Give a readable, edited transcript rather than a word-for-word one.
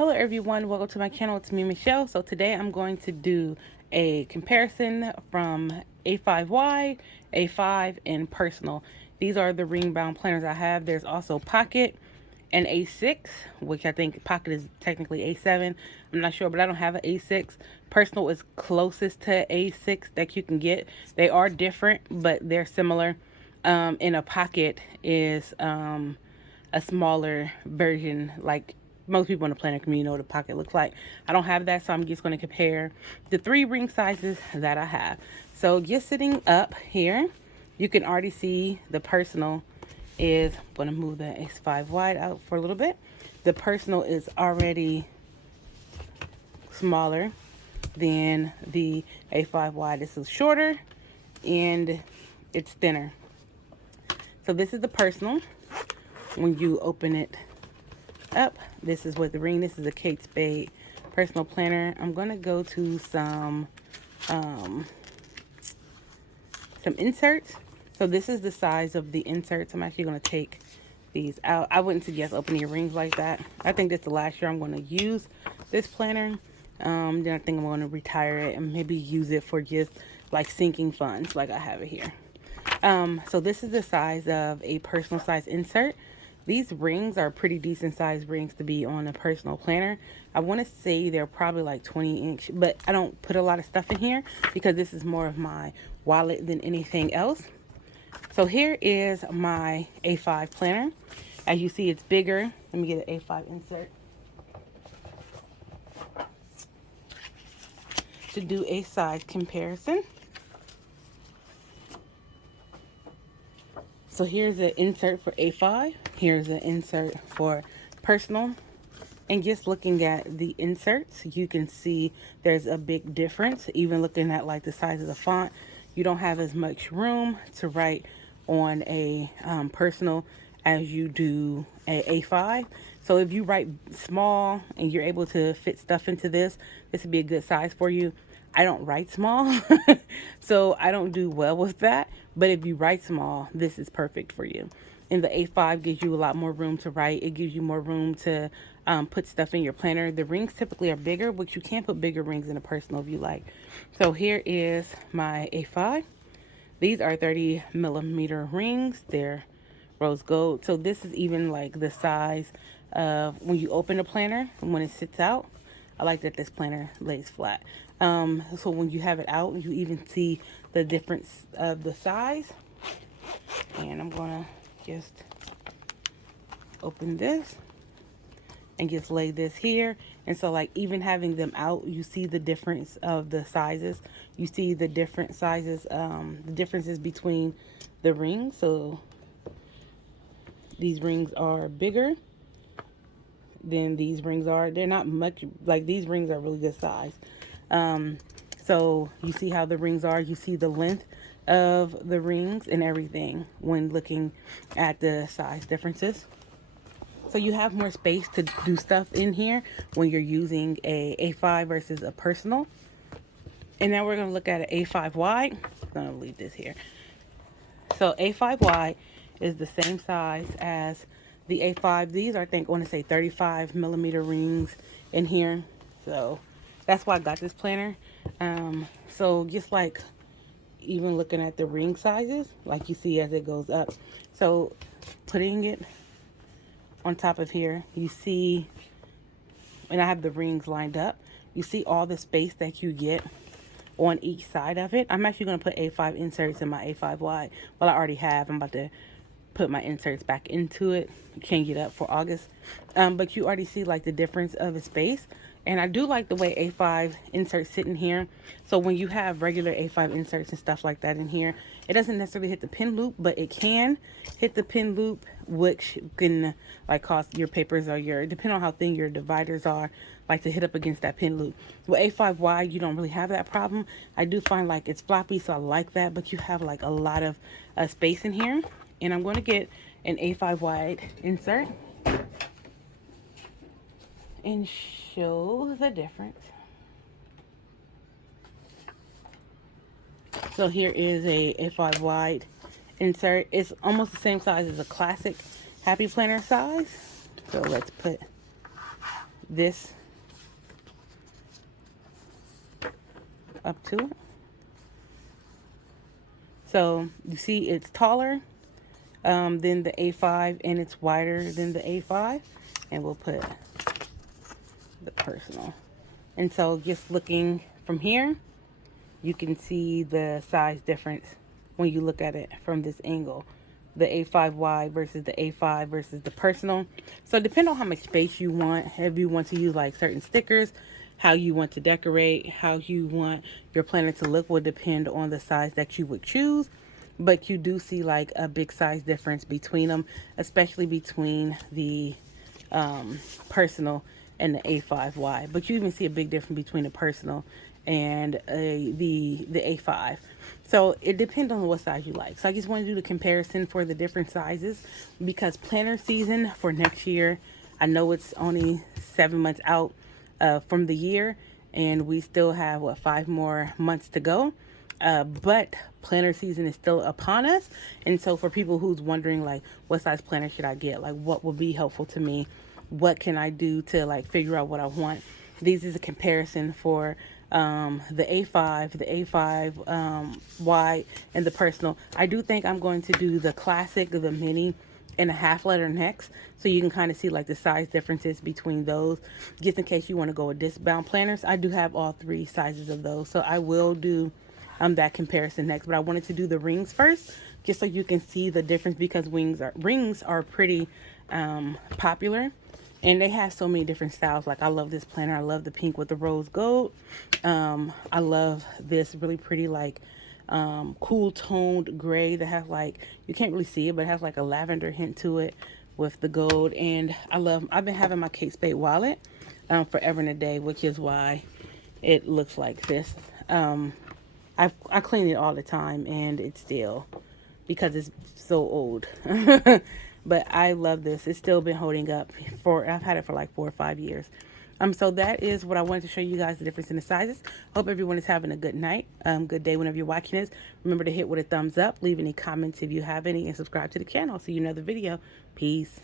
Hello everyone, welcome to my channel. It's me, Michelle. So today I'm going to do a comparison from A5Y, A5, and Personal. These are the ring bound planners I have. There's also Pocket and A6, which I think Pocket is technically A7. I'm not sure, but I don't have an A6. Personal is closest to A6 that you can get. They are different, but they're similar. And a Pocket is a smaller version, like most people in the planner community know what a pocket looks like. I don't have that, so I'm just going to compare the three ring sizes that I have. So just sitting up here, you can already see the Personal is, I'm going to move the X5 wide out for a little bit. The Personal is already smaller than the A5 wide. This is shorter and it's thinner. So this is the Personal. When you open it up, this is what the ring, this is a Kate Spade personal planner. I'm going to go to some inserts. So this is the size of the inserts. I'm actually going to take these out. I wouldn't suggest opening your rings like that. I think this is the last year I'm going to use this planner. Then I think I'm going to retire it and maybe use it for just like sinking funds like I have it here. So this is the size of a personal size insert. These rings are pretty decent sized rings to be on a personal planner. I want to say they're probably like 20-inch, but I don't put a lot of stuff in here because this is more of my wallet than anything else. So here is my A5 planner. As you see, it's bigger. Let me get an A5 insert to do a size comparison. So here's an insert for A5. Here's an insert for personal. And just looking at the inserts, you can see there's a big difference. Even looking at like the size of the font, you don't have as much room to write on a personal as you do a A5. So if you write small and you're able to fit stuff into this, this would be a good size for you. I don't write small, so I don't do well with that. But if you write small, this is perfect for you. And the A5 gives you a lot more room to write. It gives you more room to put stuff in your planner. The rings typically are bigger, but you can put bigger rings in a personal if you like. So here is my A5. These are 30 millimeter rings. They're rose gold. So this is even like the size of when you open a planner and when it sits out. I like that this planner lays flat. So when you have it out, you even see the difference of the size. And I'm gonna just open this and just lay this here. And so like even having them out, you see the difference of the sizes. You see the different sizes, the differences between the rings. So these rings are bigger than these rings are. They're not much, like these rings are really good size. So you see how the rings are, you see the length of the rings and everything when looking at the size differences. So you have more space to do stuff in here when you're using a A5 versus a personal. And now we're going to look at an A5 wide. I'm going to leave this here. So A5 wide is the same size as the A5. These are, I think, I want to say 35 millimeter rings in here. So that's why I got this planner. So just like even looking at the ring sizes, like you see as it goes up. So putting it on top of here, you see, and I have the rings lined up, you see all the space that you get on each side of it. I'm actually going to put A5 inserts in my A5 wide. Well, I already have. I'm about to put my inserts back into it. Can't get up for August. But you already see like the difference of the space. And I do like the way A5 inserts sit in here. So when you have regular A5 inserts and stuff like that in here, it doesn't necessarily hit the pin loop, but it can hit the pin loop, which can like cause your papers or your, depending on how thin your dividers are, like to hit up against that pin loop. With A5 wide, you don't really have that problem. I do find like it's floppy, so I like that, but you have like a lot of space in here. And I'm going to get an A5 wide insert and show the difference. So here is a A5 wide insert. It's almost the same size as a classic Happy Planner size. So let's put this up to it. So you see it's taller than the A5 and it's wider than the A5. And we'll put the personal. And so just looking from here, you can see the size difference when you look at it from this angle. The A5 wide versus the A5 versus the personal. So depending on how much space you want, if you want to use like certain stickers, how you want to decorate, how you want your planner to look will depend on the size that you would choose. But you do see like a big size difference between them, especially between the personal and the A5 wide. But you even see a big difference between the personal and the A5. So it depends on what size you like. So I just want to do the comparison for the different sizes because planner season for next year, I know it's only 7 months out from the year, and we still have, what, 5 more months to go. But planner season is still upon us. And so for people who's wondering, like, what size planner should I get? Like, what will be helpful to me? What can I do to, like, figure out what I want? This is a comparison for the A5, the A5 wide, and the personal. I do think I'm going to do the classic, the mini, and a half letter next, so you can kind of see like the size differences between those, just in case you want to go with disc bound planners. I do have all 3 sizes of those, so I will do that comparison next. But I wanted to do the rings first, just so you can see the difference, because rings are pretty popular. And they have so many different styles. Like, I love this planner. I love the pink with the rose gold. I love this really pretty, like, cool toned gray that has, like, you can't really see it, but it has, like, a lavender hint to it with the gold. And I've been having my Kate Spade wallet forever and a day, which is why it looks like this. I clean it all the time, and it's still, because it's so old. But I love this. It's still been holding up I've had it for like 4 or 5 years. So that is what I wanted to show you guys, the difference in the sizes. Hope everyone is having a good night, good day whenever you're watching this. Remember to hit with a thumbs up, leave any comments if you have any, and subscribe to the channel so you know the video. Peace.